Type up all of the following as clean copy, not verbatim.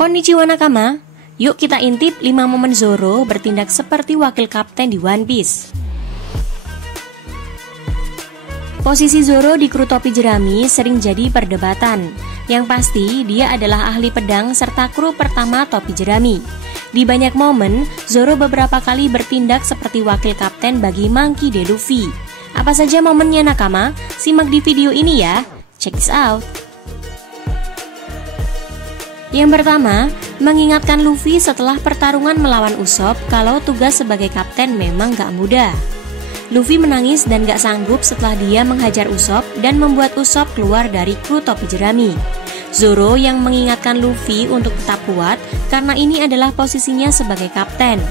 Konnichiwa nakama, yuk kita intip 5 momen Zoro bertindak seperti wakil kapten di One Piece. Posisi Zoro di kru topi jerami sering jadi perdebatan. Yang pasti, dia adalah ahli pedang serta kru pertama topi jerami. Di banyak momen, Zoro beberapa kali bertindak seperti wakil kapten bagi Monkey D. Luffy. Apa saja momennya nakama? Simak di video ini ya. Check this out. Yang pertama, mengingatkan Luffy setelah pertarungan melawan Usopp kalau tugas sebagai kapten memang gak mudah. Luffy menangis dan gak sanggup setelah dia menghajar Usopp dan membuat Usopp keluar dari kru topi jerami. Zoro yang mengingatkan Luffy untuk tetap kuat karena ini adalah posisinya sebagai kapten.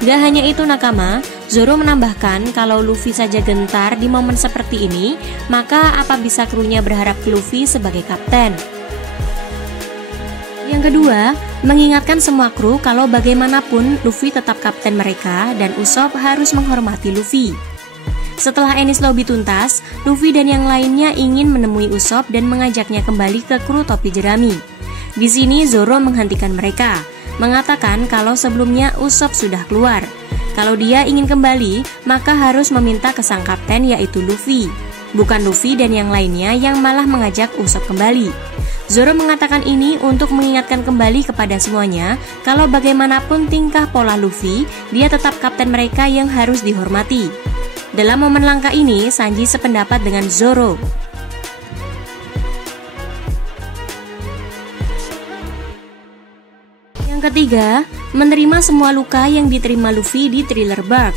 Gak hanya itu nakama, Zoro menambahkan kalau Luffy saja gentar di momen seperti ini, maka apa bisa krunya berharap ke Luffy sebagai kapten? Yang kedua, mengingatkan semua kru kalau bagaimanapun Luffy tetap kapten mereka dan Usopp harus menghormati Luffy. Setelah Enies Lobby tuntas, Luffy dan yang lainnya ingin menemui Usopp dan mengajaknya kembali ke kru topi jerami. Di sini Zoro menghentikan mereka, mengatakan kalau sebelumnya Usopp sudah keluar. Kalau dia ingin kembali, maka harus meminta ke sang kapten yaitu Luffy. Bukan Luffy dan yang lainnya yang malah mengajak Usopp kembali. Zoro mengatakan ini untuk mengingatkan kembali kepada semuanya kalau bagaimanapun tingkah pola Luffy, dia tetap kapten mereka yang harus dihormati. Dalam momen langka ini, Sanji sependapat dengan Zoro. Yang ketiga, menerima semua luka yang diterima Luffy di Thriller Bark.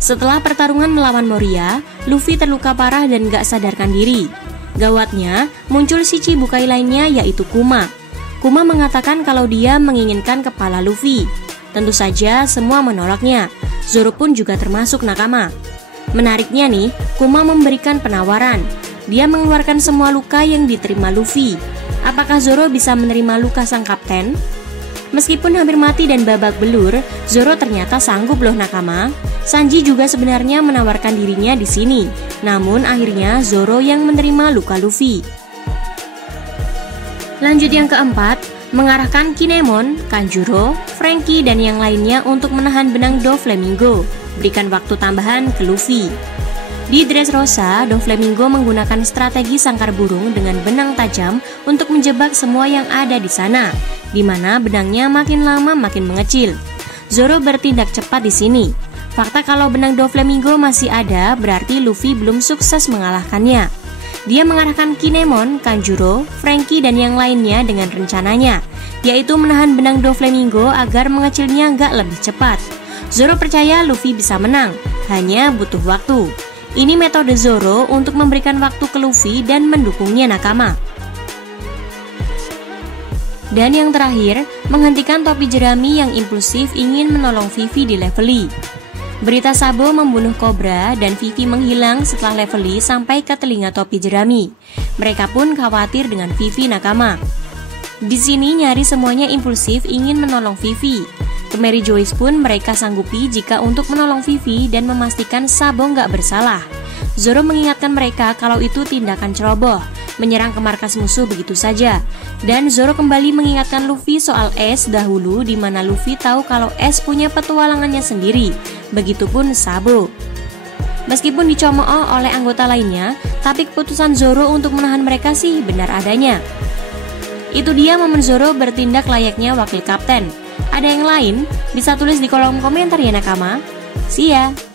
Setelah pertarungan melawan Moria, Luffy terluka parah dan gak sadarkan diri. Gawatnya, muncul si Chibukai lainnya yaitu Kuma. Kuma mengatakan kalau dia menginginkan kepala Luffy. Tentu saja semua menolaknya. Zoro pun juga termasuk nakama. Menariknya nih, Kuma memberikan penawaran. Dia mengeluarkan semua luka yang diterima Luffy. Apakah Zoro bisa menerima luka sang kapten? Meskipun hampir mati dan babak belur, Zoro ternyata sanggup loh nakama. Sanji juga sebenarnya menawarkan dirinya di sini. Namun akhirnya Zoro yang menerima luka Luffy. Lanjut yang keempat, mengarahkan Kinemon, Kanjuro, Franky dan yang lainnya untuk menahan benang Doflamingo. Berikan waktu tambahan ke Luffy. Di Dressrosa, Doflamingo menggunakan strategi sangkar burung dengan benang tajam untuk menjebak semua yang ada di sana, di mana benangnya makin lama makin mengecil. Zoro bertindak cepat di sini. Fakta kalau benang Doflamingo masih ada berarti Luffy belum sukses mengalahkannya. Dia mengarahkan Kinemon, Kanjuro, Franky dan yang lainnya dengan rencananya, yaitu menahan benang Doflamingo agar mengecilnya nggak lebih cepat. Zoro percaya Luffy bisa menang, hanya butuh waktu. Ini metode Zoro untuk memberikan waktu ke Luffy dan mendukungnya nakama. Dan yang terakhir, menghentikan topi jerami yang impulsif ingin menolong Vivi di Level. Berita Sabo membunuh Cobra dan Vivi menghilang setelah Level sampai ke telinga topi jerami. Mereka pun khawatir dengan Vivi nakama. Di sini nyaris semuanya impulsif ingin menolong Vivi. Ke Mary Joyce pun mereka sanggupi jika untuk menolong Vivi dan memastikan Sabo nggak bersalah. Zoro mengingatkan mereka kalau itu tindakan ceroboh, menyerang ke markas musuh begitu saja. Dan Zoro kembali mengingatkan Luffy soal Ace dahulu, di mana Luffy tahu kalau Ace punya petualangannya sendiri. Begitupun Sabo. Meskipun dicemooh oleh anggota lainnya, tapi keputusan Zoro untuk menahan mereka sih benar adanya. Itu dia momen Zoro bertindak layaknya wakil kapten. Ada yang lain? Bisa tulis di kolom komentar ya nakama. See ya!